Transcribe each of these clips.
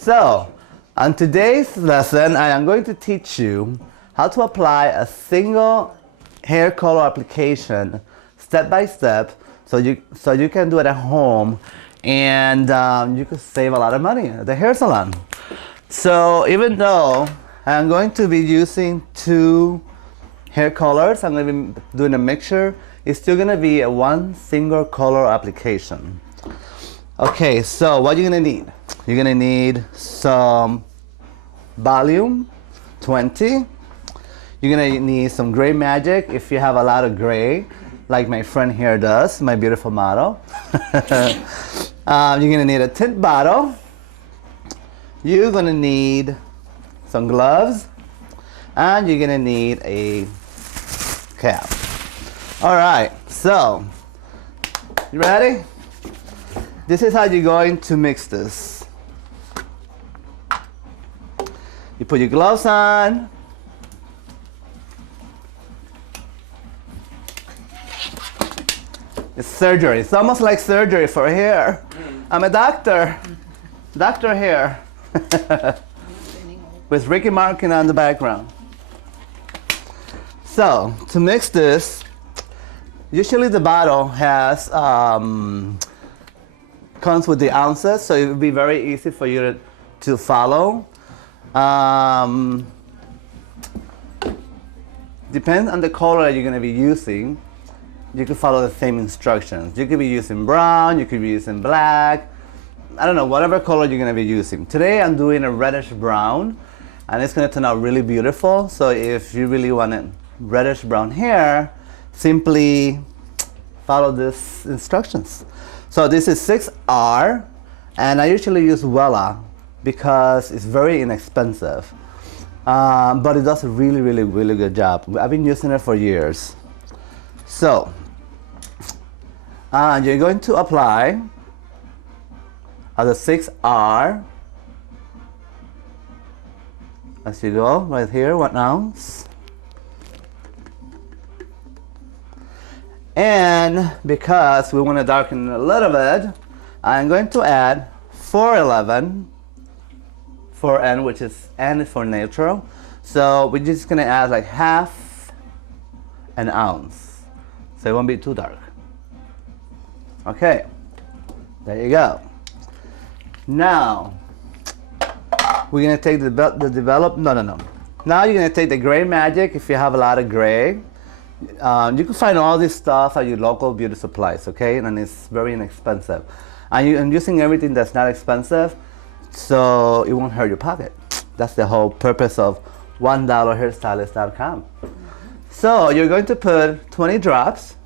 So, on today's lesson, I am going to teach you how to apply a single hair color application step by step so you can do it at home and you can save a lot of money at the hair salon. So even though I'm going to be using two hair colors, I'm going to be doing a mixture, it's still going to be a one single color application. Okay, so what you're going to need? You're going to need some volume, 20. You're going to need some gray magic if you have a lot of gray, like my friend here does, my beautiful model. You're going to need a tint bottle. You're going to need some gloves. And you're going to need a cap. All right, so you ready? This is how you're going to mix this. You put your gloves on. It's surgery. It's almost like surgery for hair. I'm a doctor. Doctor hair. With Ricky Martin on the background. So, to mix this, usually the bottle has comes with the ounces, so it would be very easy for you to follow. Depends on the color that you're going to be using. You can follow the same instructions. You could be using brown, you could be using black. I don't know, whatever color you're going to be using. Today I'm doing a reddish brown, and it's going to turn out really beautiful. So if you really want it reddish brown hair, simply follow these instructions. So this is 6R, and I usually use Wella because it's very inexpensive. But it does a really, really, really good job. I've been using it for years. So, you're going to apply the 6R as you go, right here, 1 ounce. And because we want to darken it a little bit, I'm going to add 411, 4N, which is N for natural. So we're just going to add like half an ounce. So it won't be too dark. Okay, there you go. Now, we're going to take the Now you're going to take the gray magic if you have a lot of gray. You can find all this stuff at your local beauty supplies, okay? And it's very inexpensive. I'm using everything that's not expensive, so it won't hurt your pocket. That's the whole purpose of $1hairstylist.com. So you're going to put 20 drops,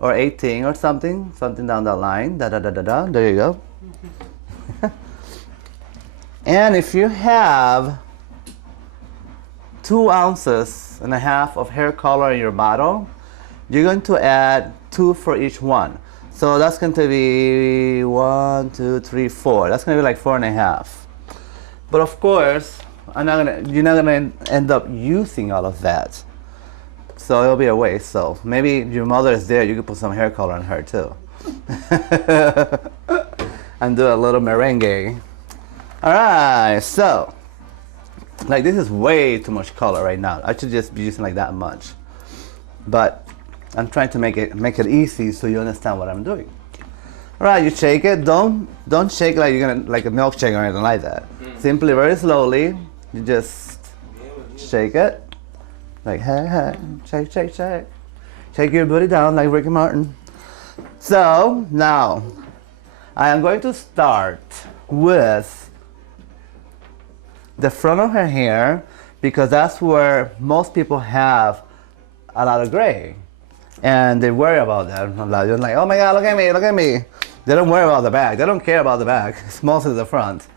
or 18 or something down that line. There you go. And if you have 2.5 ounces of hair color in your bottle, you're going to add 2 for each one. So that's going to be 1, 2, 3, 4. That's going to be like 4.5. But of course, you're not gonna end up using all of that. So it'll be a waste. So maybe your mother is there, you could put some hair color on her too. And do a little merengue. All right, so like this is way too much color right now. I should just be using like that much. But I'm trying to make it easy so you understand what I'm doing. All right, you shake it. Don't shake like you're gonna like a milkshake or anything like that. Simply, very slowly, you just shake it. Like hey, shake, shake, shake. Shake your booty down like Ricky Martin. So now, I am going to start with the front of her hair because that's where most people have a lot of gray. And they worry about that. They're like, oh my God, look at me, look at me. They don't worry about the back. They don't care about the back. It's mostly the front.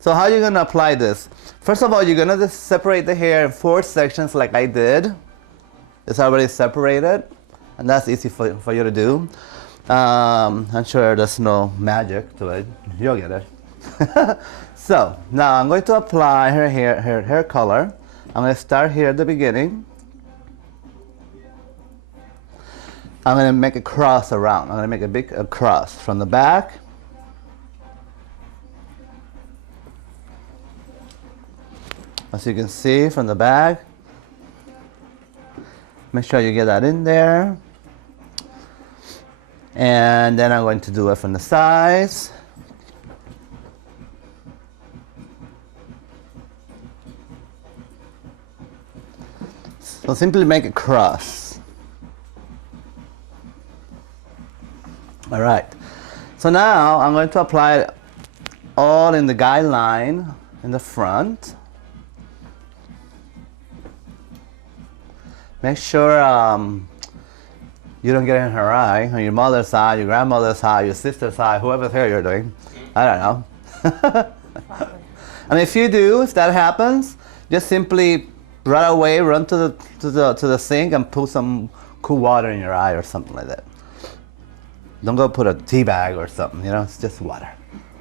So how are you gonna apply this? First of all, you're gonna just separate the hair in 4 sections like I did. It's already separated, and that's easy for you to do. I'm sure there's no magic to it. You'll get it. So now I'm going to apply her hair color. I'm going to start here at the beginning. I'm going to make a cross around. I'm going to make a big cross from the back As you can see from the back. Make sure you get that in there. And then I'm going to do it from the sides. So simply make a cross. All right. So now I'm going to apply it all in the guideline in the front. Make sure you don't get it in her eye, on your mother's side, your grandmother's eye, your sister's eye, whoever's hair you're doing. I don't know. And if you do, if that happens, just simply right away run to the sink and put some cool water in your eye or something like that. Don't go put a tea bag or something, you know, it's just water.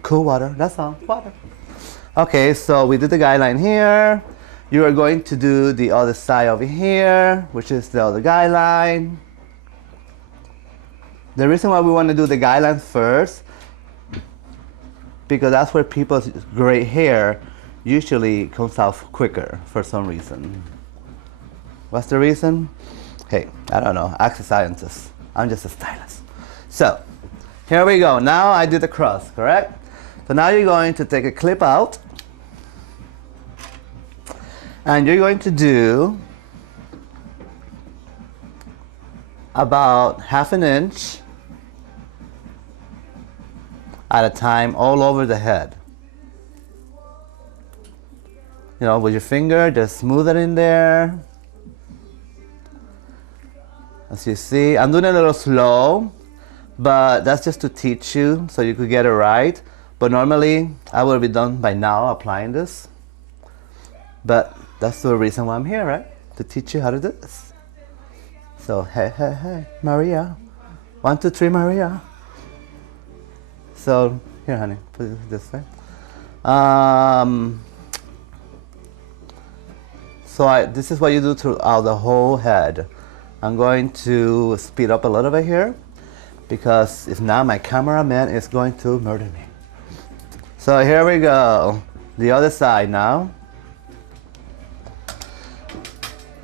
Cool water, that's all, water. Okay, so we did the guideline here. You are going to do the other side over here, which is the other guideline. The reason why we want to do the guideline first, because that's where people's gray hair usually comes out quicker for some reason. What's the reason? Hey, I don't know, ask a scientist. I'm just a stylist. So, here we go. Now I did the cross, correct? So now you're going to take a clip out. And you're going to do about 1/2 inch at a time all over the head. You know, with your finger, just smooth it in there. As you see, I'm doing it a little slow, but that's just to teach you so you could get it right. But normally, I would be done by now applying this. But that's the reason why I'm here, right? To teach you how to do this. So, hey, hey, hey, Maria. 1, 2, 3, Maria. So, here, honey, put it this way. This is what you do throughout the whole head. I'm going to speed up a little bit here because if not, my cameraman is going to murder me. So here we go. The other side now.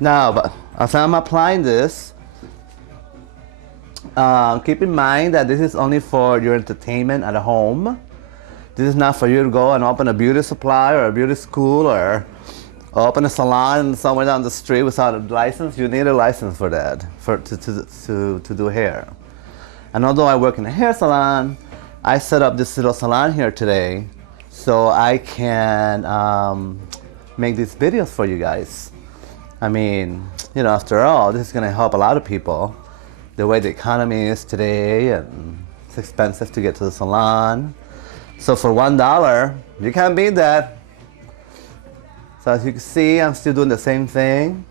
Now, but as I'm applying this, keep in mind that this is only for your entertainment at home. This is not for you to go and open a beauty supply or a beauty school or open a salon somewhere down the street without a license. You need a license for that, to do hair. And although I work in a hair salon, I set up this little salon here today so I can make these videos for you guys. I mean, you know, after all, this is going to help a lot of people. The way the economy is today, and it's expensive to get to the salon. So for $1, you can't beat that. So as you can see, I'm still doing the same thing.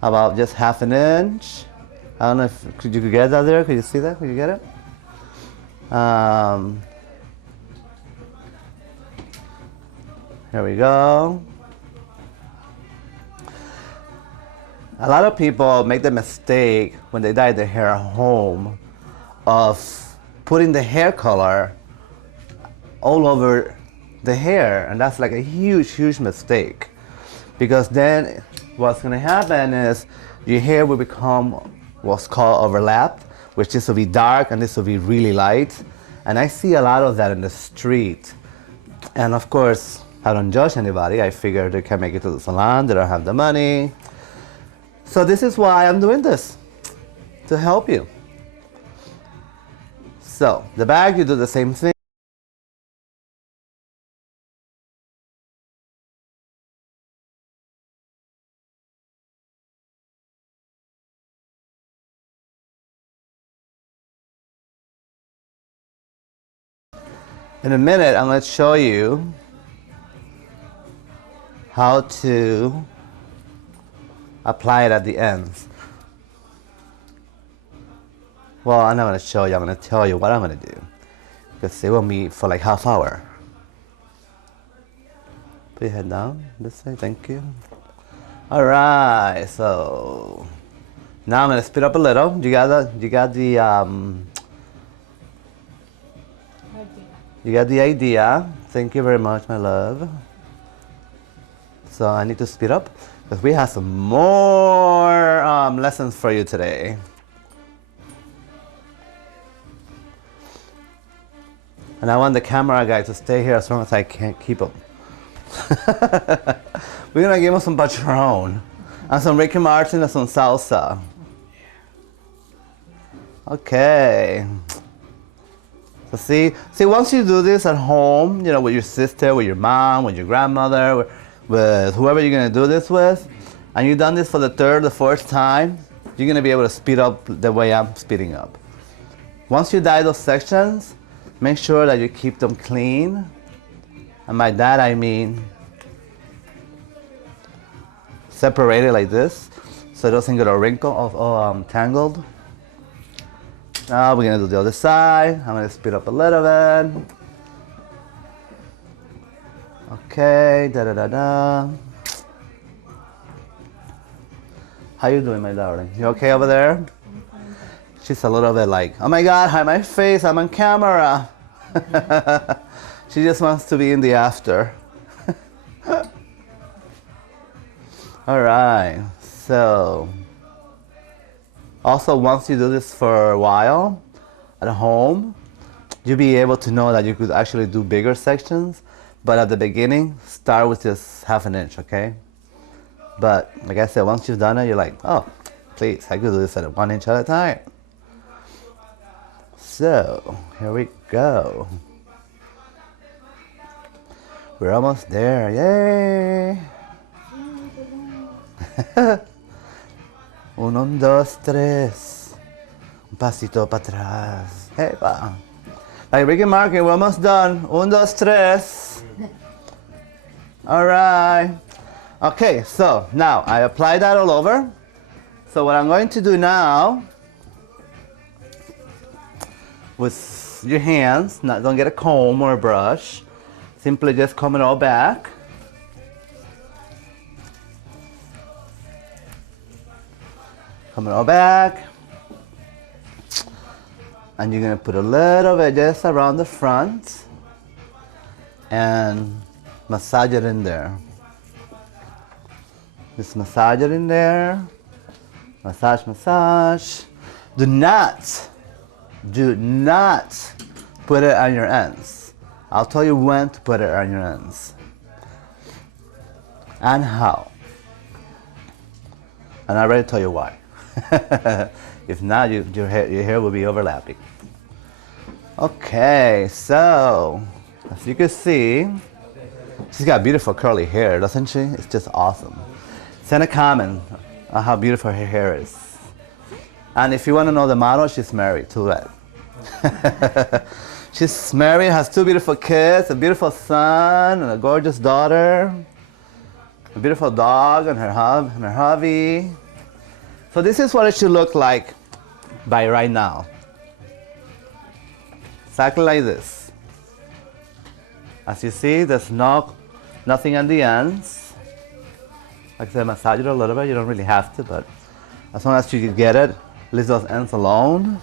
About just 1/2 inch. I don't know if you could get that there. Could you see that? Could you get it? Here we go. A lot of people make the mistake when they dye their hair at home of putting the hair color all over the hair, and that's like a huge mistake, because then what's going to happen is your hair will become what's called overlapped, which this will be dark and this will be really light, and I see a lot of that in the street. And of course, I don't judge anybody. I figure they can make it to the salon, they don't have the money. So this is why I'm doing this, to help you. So the back, you do the same thing. In a minute, I'm going to show you how to apply it at the ends. Well, I'm not going to show you, I'm going to tell you what I'm going to do, because it will be for like ½ hour. Put your head down this way, thank you. Alright, so now I'm going to speed up a little. You got the idea. Thank you very much, my love. So I need to speed up because we have some more lessons for you today. And I want the camera guy to stay here as long as I can keep him. We're gonna give him some Patron and some Ricky Martin and some salsa. Okay. So see, once you do this at home, you know, with your sister, with your mom, with your grandmother, with whoever you're gonna do this with, and you've done this for the third or fourth time, you're gonna be able to speed up the way I'm speeding up. Once you dye those sections, make sure that you keep them clean. And by that I mean separated like this, so it doesn't get a wrinkle or tangled. Now we're gonna do the other side. I'm gonna speed up a little bit. Okay, da-da-da-da. How you doing, my darling? You okay over there? She's a little bit like, oh my God, hi, my face, I'm on camera. She just wants to be in the after. All right, so also once you do this for a while at home, you'll be able to know that you could actually do bigger sections, but at the beginning, start with just 1/2 inch, okay? But like I said, once you've done it, you're like, oh, please, I could do this at 1 inch at a time. So, here we go. We're almost there, yay! 1, 2, 3. Un pasito para atrás. Hey, pa. Like Ricky Martin, we're almost done. 1, 2, 3. All right. Okay, so now I applied that all over. So what I'm going to do now, with your hands, don't get a comb or a brush, simply just comb it all back. Comb it all back. And you're gonna put a little bit just around the front and massage it in there. Just massage it in there. Massage, massage. Do not put it on your ends. I'll tell you when to put it on your ends and how. And I already tell you why. If not, your hair will be overlapping. Okay, so as you can see, she's got beautiful curly hair, doesn't she? It's just awesome. Send a comment on how beautiful her hair is. And if you want to know the model, she's married to that. She's married, has 2 beautiful kids, a beautiful son and a gorgeous daughter, a beautiful dog and her hubby. So this is what it should look like by right now. Exactly like this. As you see, there's nothing on the ends. Like I said, massage it a little bit. You don't really have to, but as long as you can get it, leave those ends alone.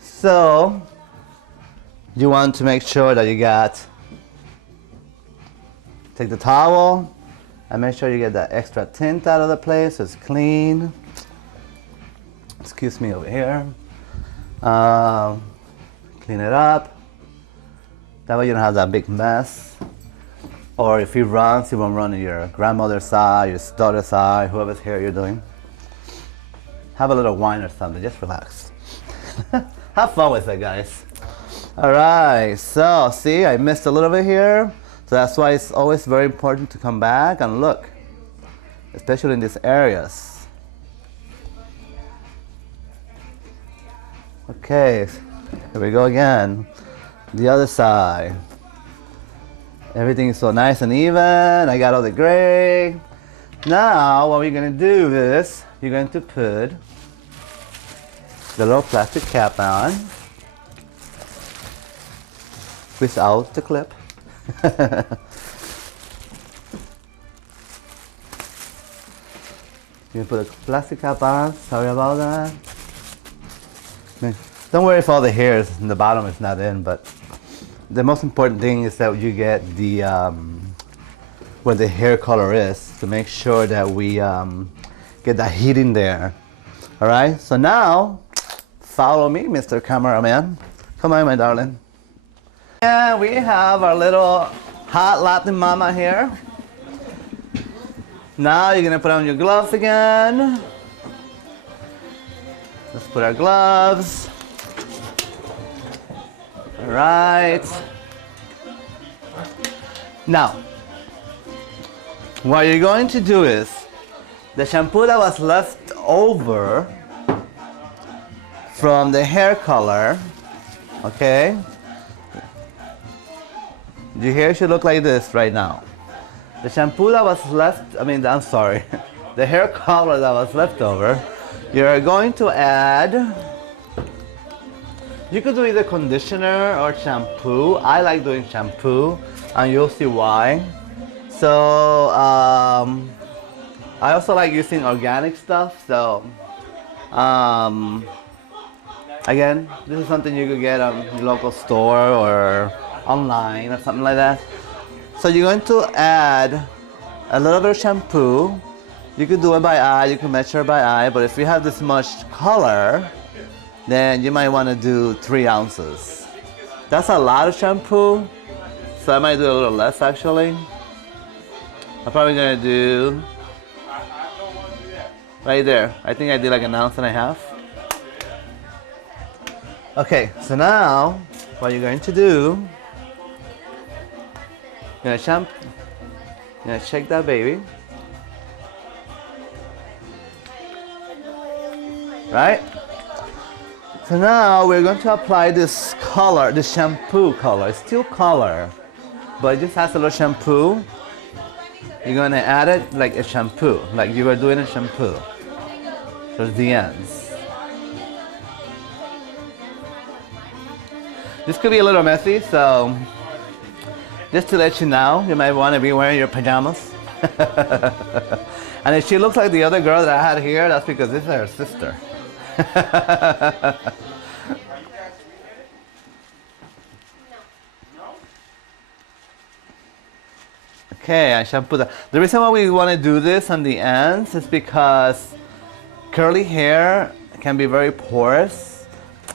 So you want to make sure that you take the towel and make sure you get that extra tint out of the place so it's clean. Excuse me over here. Clean it up. That way you don't have that big mess. Or if you won't run in your grandmother's eye, your daughter's eye, whoever's hair you're doing. Have a little wine or something, just relax. Have fun with it, guys. All right, so see, I missed a little bit here. So that's why it's always very important to come back and look, especially in these areas. Okay, here we go again. The other side. Everything is so nice and even. I got all the gray. Now what we're gonna do is you're going to put the little plastic cap on without the clip. You put a plastic cap on. Sorry about that. Don't worry if all the hairs in the bottom is not in, but the most important thing is that you get the where the hair color is, to make sure that we get that heat in there. All right, so now follow me, Mr. Cameraman. Come on, my darling. And we have our little hot Latin mama here. Now you're gonna put on your gloves again. Let's put our gloves. All right. Now, what you're going to do is, the shampoo that was left over from the hair color, okay? Your hair should look like this right now. The shampoo that was left, I'm sorry, the hair color that was left over, you're going to add, you could do either conditioner or shampoo. I like doing shampoo, and you'll see why. So, I also like using organic stuff, so, again, this is something you could get at your local store or online or something like that. So you're going to add a little bit of shampoo. You could do it by eye, you can measure by eye, but if you have this much color, then you might want to do 3 ounces. That's a lot of shampoo, so I might do a little less actually. I'm probably gonna do right there. I think I did like 1.5 ounces. Okay, so now what you're going to do, you're gonna shake that baby. Right? So now we're going to apply this color, the shampoo color. It's still color, but it just has a little shampoo. You're gonna add it like a shampoo, like you were doing a shampoo. Towards the ends. This could be a little messy, so just to let you know, you might want to be wearing your pajamas. And if she looks like the other girl that I had here, that's because this is her sister. Okay, I shampoo that. The reason why we want to do this on the ends is because curly hair can be very porous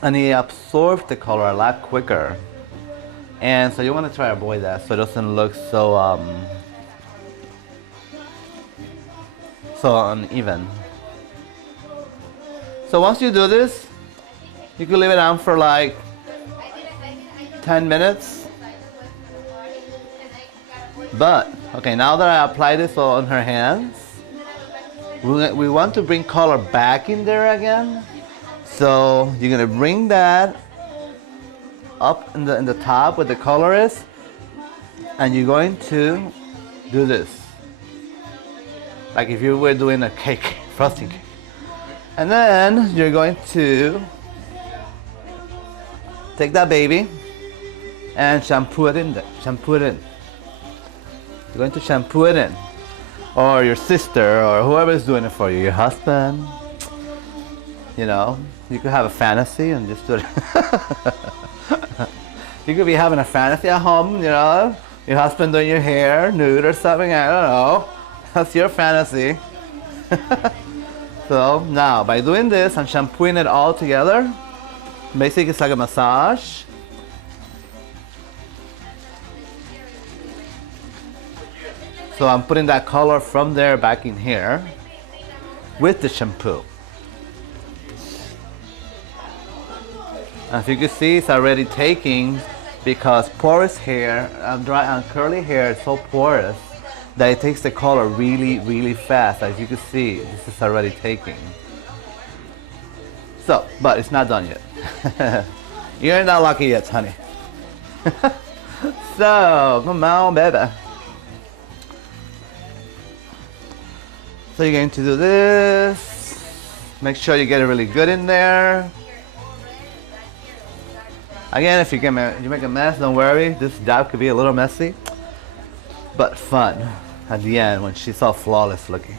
and it absorbs the color a lot quicker. And so you want to try to avoid that so it doesn't look so uneven. So once you do this, you can leave it on for like 10 minutes. But, okay, now that I apply this on her hands, we want to bring color back in there again. So you're gonna bring that up in the top where the color is, and you're going to do this. Like if you were doing a cake, frosting cake. And then you're going to take that baby and shampoo it in there. Shampoo it in. You're going to shampoo it in. Or your sister or whoever is doing it for you, your husband. You know, you could have a fantasy and just do it. You could be having a fantasy at home, you know, your husband doing your hair, nude or something, I don't know. That's your fantasy. So now, by doing this and shampooing it all together, basically it's like a massage. So I'm putting that color from there back in here with the shampoo. As you can see, it's already taking, because porous hair, dry and curly hair is so porous that it takes the color really, really fast. As you can see, this is already taking. So, but it's not done yet. You're not lucky yet, honey. So, come on, baby. So you're going to do this. Make sure you get it really good in there. Again, if you make a mess, don't worry. This job could be a little messy, but fun at the end when she's all flawless looking.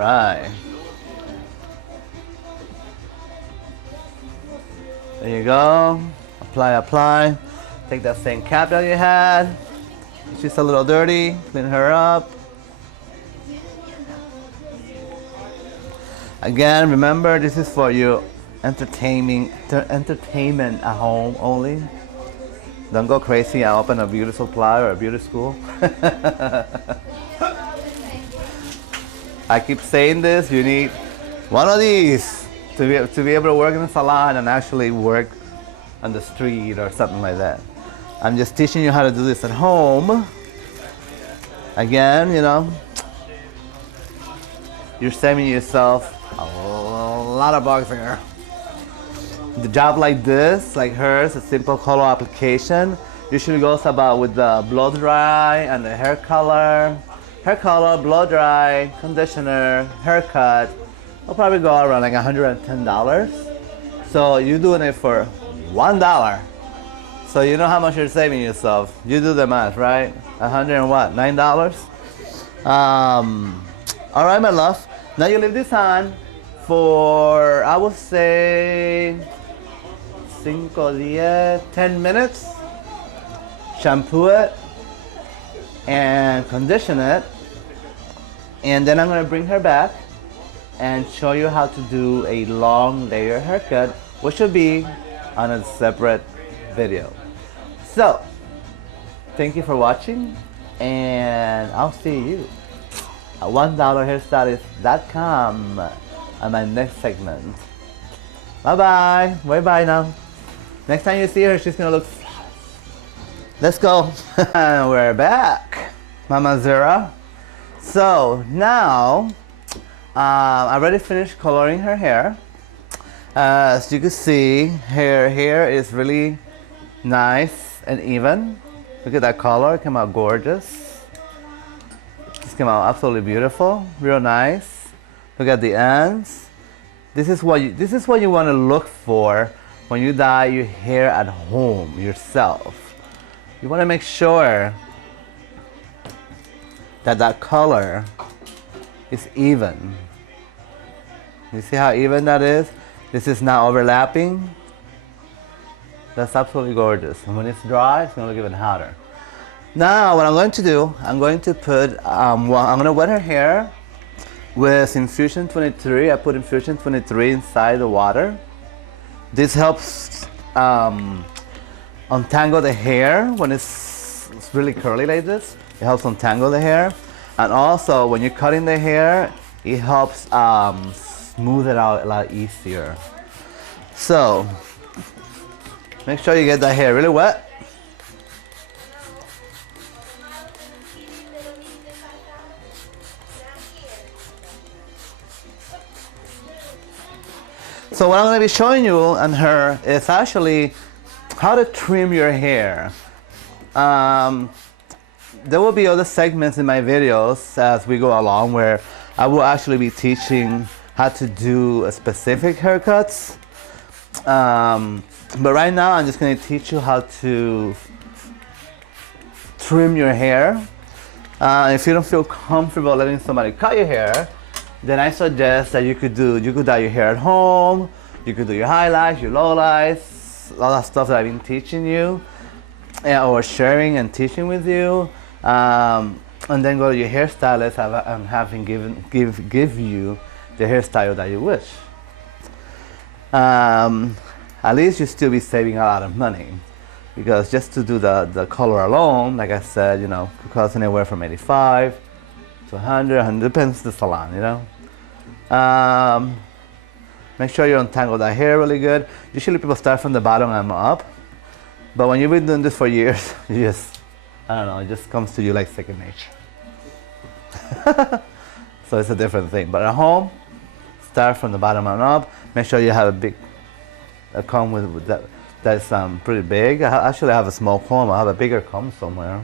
right. There you go. Apply, apply. Take that same cap that you had. She's a little dirty. Clean her up. Again, remember, this is for you entertainment at home only. Don't go crazy and open a beauty supply or a beauty school. I keep saying this, you need one of these to be able to work in a salon and actually work on the street or something like that. I'm just teaching you how to do this at home. Again, you know, you're saving yourself a lot of bucks here. The job like this, like hers, a simple color application, usually goes about with the blow dry and the hair color, blow dry, conditioner, haircut. Will probably go around like $110. So you're doing it for $1. So you know how much you're saving yourself. You do the math, right? $9. All right, my love. Now you leave this on for, I would say, 10 minutes. Shampoo it and condition it. And then I'm gonna bring her back and show you how to do a long layer haircut, which will be on a separate video. So, thank you for watching, and I'll see you at $1hairstylist.com on my next segment. Bye-bye. Bye-bye now. Next time you see her, she's gonna look flawless. Let's go. We're back, Mama Zera. So now, I already finished coloring her hair. As you can see, her hair is really nice and even. Look at that color, it came out gorgeous. This came out absolutely beautiful, real nice. Look at the ends. This is what you want to look for when you dye your hair at home yourself. You want to make sure that that color is even. You see how even that is? This is not overlapping. That's absolutely gorgeous. And when it's dry, it's going to look even hotter. Now, what I'm going to do, I'm going to put, I'm going to wet her hair with Infusion 23. I put Infusion 23 inside the water. This helps untangle the hair when it's really curly like this. It helps untangle the hair. And also, when you're cutting the hair, it helps smooth it out a lot easier. So, make sure you get that hair really wet. So what I'm going to be showing you on her is actually how to trim your hair. There will be other segments in my videos as we go along where I will actually be teaching how to do a specific haircuts. But right now I'm just going to teach you how to trim your hair. If you don't feel comfortable letting somebody cut your hair, then I suggest that you could dye your hair at home. You could do your highlights, your lowlights, all that stuff that I've been teaching you, or sharing and teaching with you. And then go to your hairstylist and have him give you the hairstyle that you wish. At least you still be saving a lot of money, because just to do the color alone, like I said, you know, could cost anywhere from $85 to $100, depends the salon, you know. Make sure you untangle that hair really good. Usually people start from the bottom and up, but when you've been doing this for years, you just, I don't know, it just comes to you like second nature. So it's a different thing. But at home, start from the bottom and up. Make sure you have a comb with that's pretty big. Actually, I have a small comb. I have a bigger comb somewhere.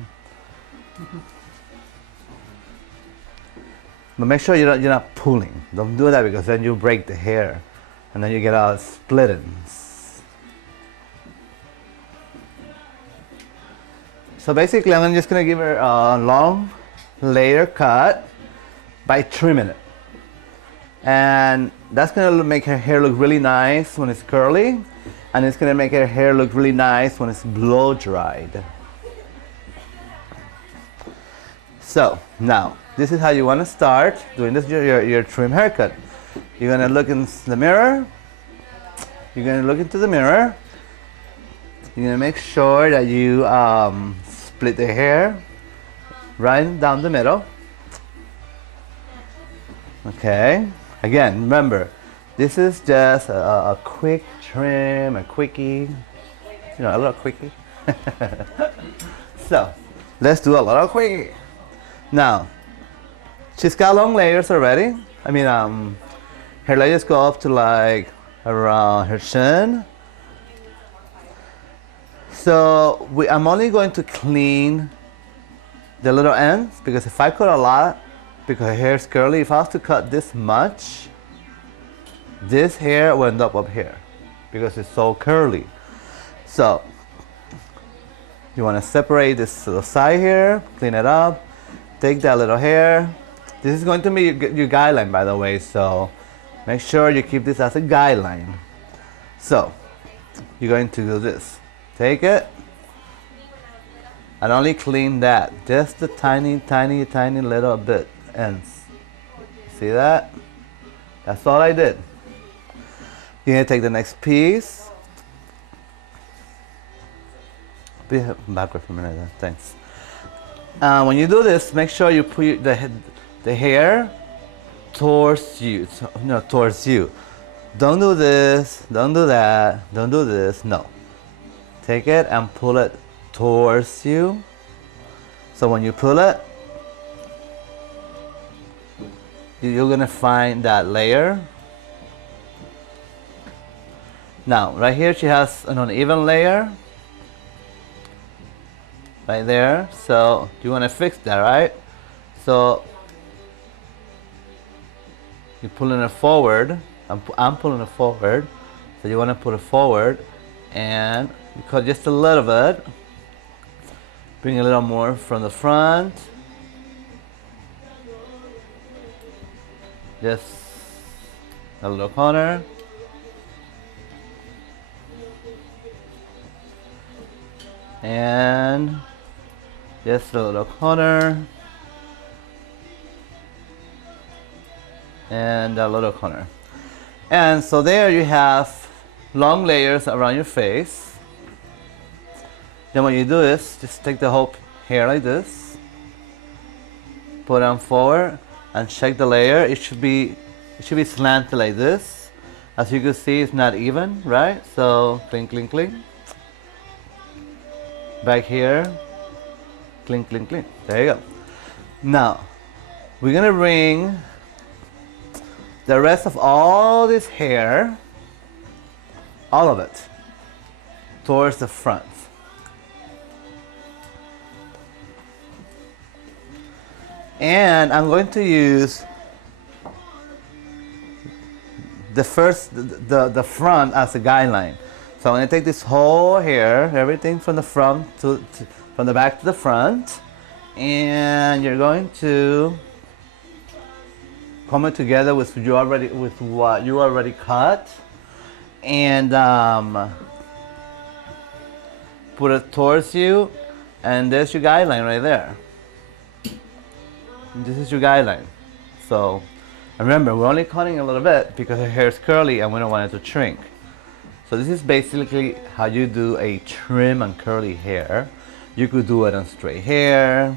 But make sure you're not pulling. Don't do that, because then you break the hair, and then you get all split ends. So basically, I'm just gonna give her a long layer cut by trimming it. And that's gonna make her hair look really nice when it's curly, and it's gonna make her hair look really nice when it's blow dried. So now, this is how you wanna start doing this, your trim haircut. You're gonna look in the mirror. You're gonna look into the mirror. You're gonna make sure that you split the hair right down the middle. Okay. Again, remember, this is just a quick trim, a quickie. You know, a little quickie. So, let's do a little quickie. Now, she's got long layers already. I mean, her layers go up to like around her chin. So I'm only going to clean the little ends, because if I cut a lot, because her hair is curly, if I was to cut this much, this hair will end up here because it's so curly. So you want to separate this little side here, clean it up, take that little hair. This is going to be your guideline, by the way, so make sure you keep this as a guideline. So you're going to do this. Take it and only clean that, just the tiny little bit ends. See that? That's all I did. You're gonna take the next piece. Be backward for a minute, thanks. When you do this, make sure you put the hair towards you. No, towards you. Don't do this. Don't do that. Don't do this. No. Take it and pull it towards you. So when you pull it, you're gonna find that layer. Now, right here she has an uneven layer. Right there. So you wanna fix that, right? So you're pulling it forward. I'm pulling it forward. So you wanna put it forward and you cut just a little bit. Bring a little more from the front. Just a little corner. And just a little corner. And a little corner. And so there you have long layers around your face. Then what you do is just take the whole hair like this, put it on forward, and check the layer. It should be slanted like this. As you can see, it's not even, right? So clean, clean, clean. Back here, clean, clean, clean. There you go. Now we're gonna bring the rest of all this hair, all of it, towards the front. And I'm going to use the front as a guideline. So I'm going to take this whole hair, everything from the front from the back to the front, and you're going to come it together with what you already cut, and put it towards you, and there's your guideline right there. This is your guideline. So remember, we're only cutting a little bit because her hair is curly and we don't want it to shrink. So this is basically how you do a trim and curly hair. You could do it on straight hair.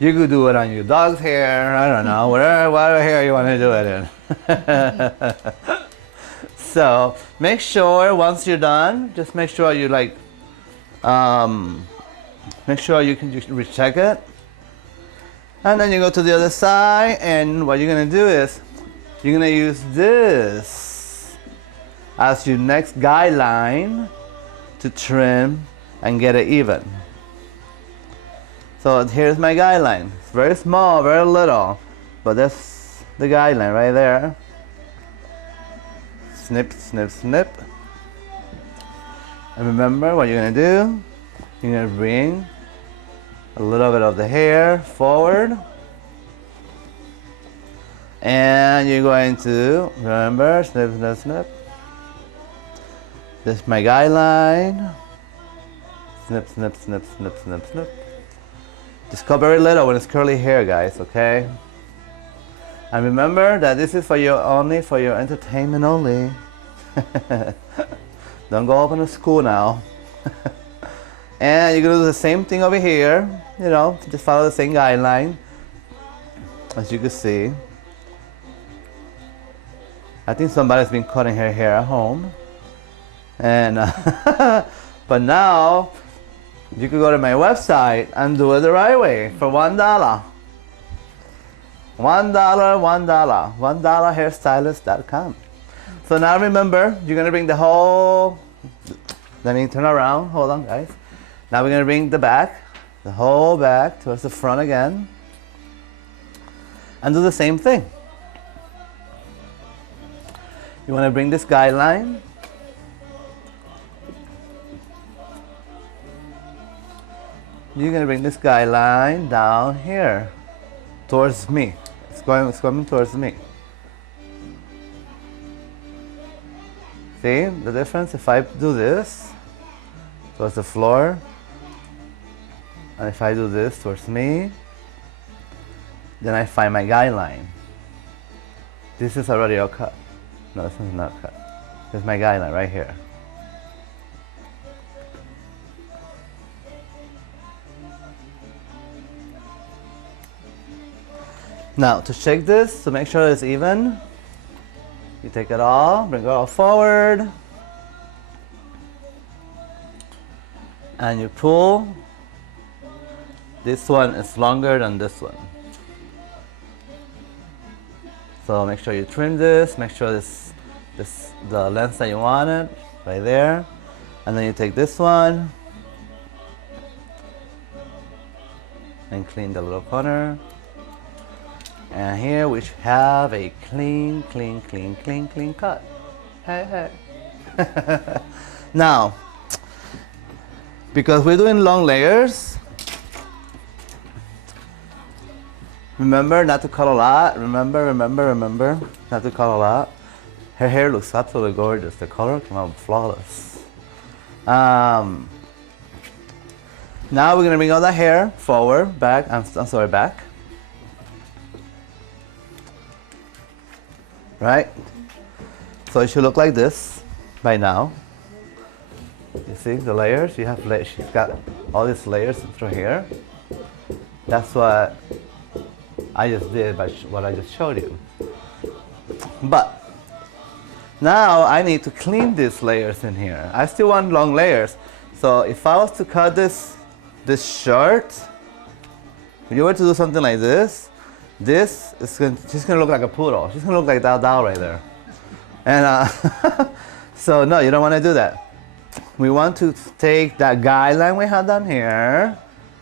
You could do it on your dog's hair. I don't know, whatever hair you want to do it in. So make sure once you're done, just make sure you make sure you can just recheck it. And then you go to the other side, and what you're gonna do is you're gonna use this as your next guideline to trim and get it even. So here's my guideline. It's very small, very little, but that's the guideline right there. Snip, snip, snip. And remember what you're gonna do. You're gonna bring a little bit of the hair forward, And you're going to, remember, snip, snip, snip. This is my guideline. Snip, snip, snip, snip, snip, snip. Just cut very little when it's curly hair, guys, okay? And remember that this is for your entertainment only. Don't go open a school now. And you're gonna do the same thing over here, you know, just follow the same guideline. As you can see. I think somebody's been cutting her hair at home. And but now you can go to my website and do it the right way for $1. $1 hairstylist.com. So now remember, you're gonna bring the whole, let me turn around, hold on guys. Now we're gonna bring the back, the whole back towards the front again. And do the same thing. You wanna bring this guideline. You're gonna bring this guideline down here towards me. It's coming towards me. See the difference? If I do this towards the floor, and if I do this towards me, then I find my guideline. This is already all cut. No, this is not cut. This is my guideline right here. Now, to check this, to make sure it's even, you take it all, bring it all forward, and you pull. This one is longer than this one. So make sure you trim this, make sure this the length that you want it, right there. And then you take this one and clean the little corner. And here we have a clean cut. Hey, hey. Now, because we're doing long layers, remember not to cut a lot. Remember not to cut a lot. Her hair looks absolutely gorgeous. The color came out flawless. Now we're gonna bring all the hair forward, back. I'm sorry, back. Right? So it should look like this by now. You see the layers? You have she's got all these layers through here. That's what I just did by what I just showed you. But now I need to clean these layers in here. I still want long layers. So if I was to cut this short, if you were to do something like this, she's gonna look like a poodle. She's gonna look like Dao Dao right there. And so no, you don't want to do that. We want to take that guideline we have down here.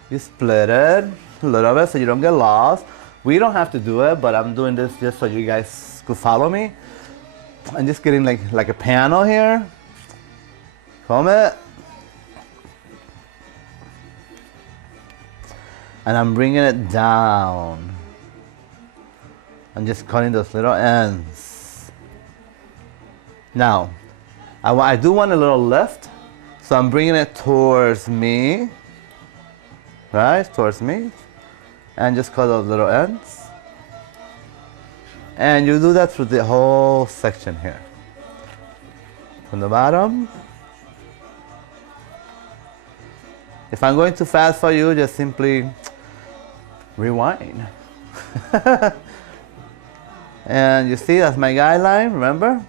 You split it a little bit so you don't get lost. We don't have to do it, but I'm doing this just so you guys could follow me. I'm just getting like a panel here. Comb it. And I'm bringing it down. I'm just cutting those little ends. Now, I do want a little lift, so I'm bringing it towards me, right, towards me, and just cut those little ends. And you do that through the whole section here. From the bottom. If I'm going too fast for you, just simply rewind. And you see, that's my guideline, remember?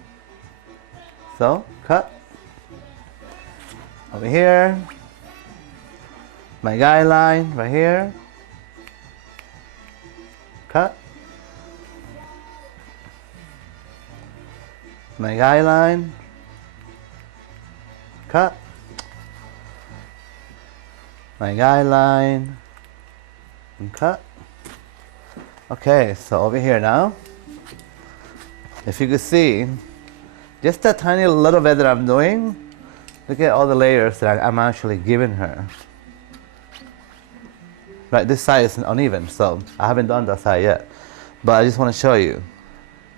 So, cut. Over here. My guideline, right here. Cut. My guideline. Cut. My guideline. And cut. Okay, so over here now. If you could see, just that tiny little bit that I'm doing, look at all the layers that I'm actually giving her. Right, this side is uneven, so I haven't done that side yet. But I just want to show you.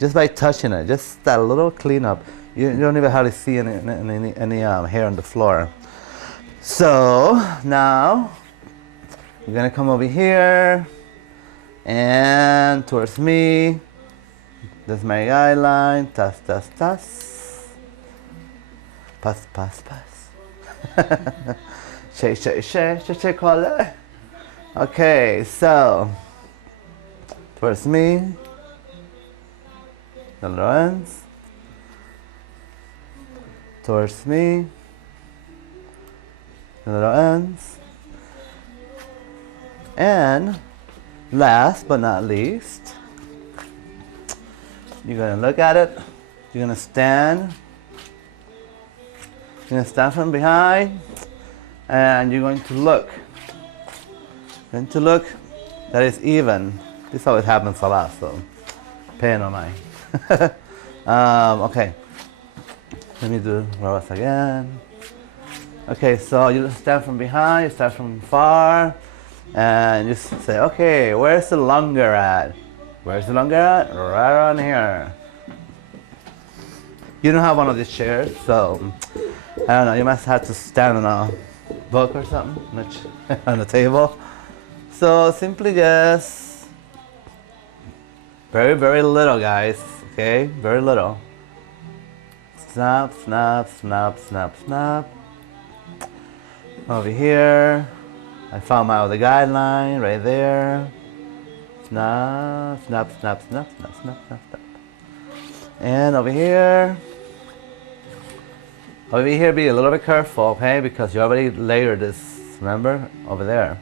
just by touching it, just that little cleanup. You don't even hardly see any hair on the floor. So now you're gonna come over here and towards me. That's my guideline. Tas, tas, tas. Pass, pass, pass. Shake, color. Okay, so towards me, the little ends. Towards me, the little ends. And last but not least, you're gonna look at it. You're gonna stand. You're gonna stand from behind, and you're going to look. You're going to look that it's even. This always happens a lot, so pay no mind. Okay. Let me do reverse again. Okay, so you stand from behind, you start from far, and you say, okay, where's the longer at? Where's the longer at? Right around here. You don't have one of these chairs, so I don't know, you must have to stand on a book or something, on the table. So simply just, very, very little, guys, okay? Very little. Snap, snap, snap, snap, snap. Over here, I found my other guideline right there. Snap, snap, snap, snap, snap, snap, snap, snap. And over here, be a little bit careful, okay? Because you already layered this, remember, over there.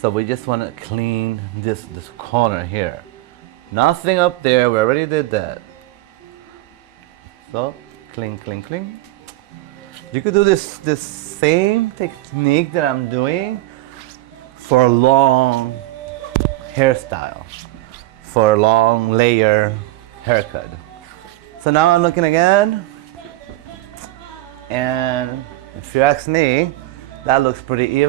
So we just want to clean this corner here. Nothing up there, we already did that. So, clean, clean, clean. You could do this same technique that I'm doing for a long hairstyle, for a long layer haircut. So now I'm looking again, and if you ask me, that looks pretty even.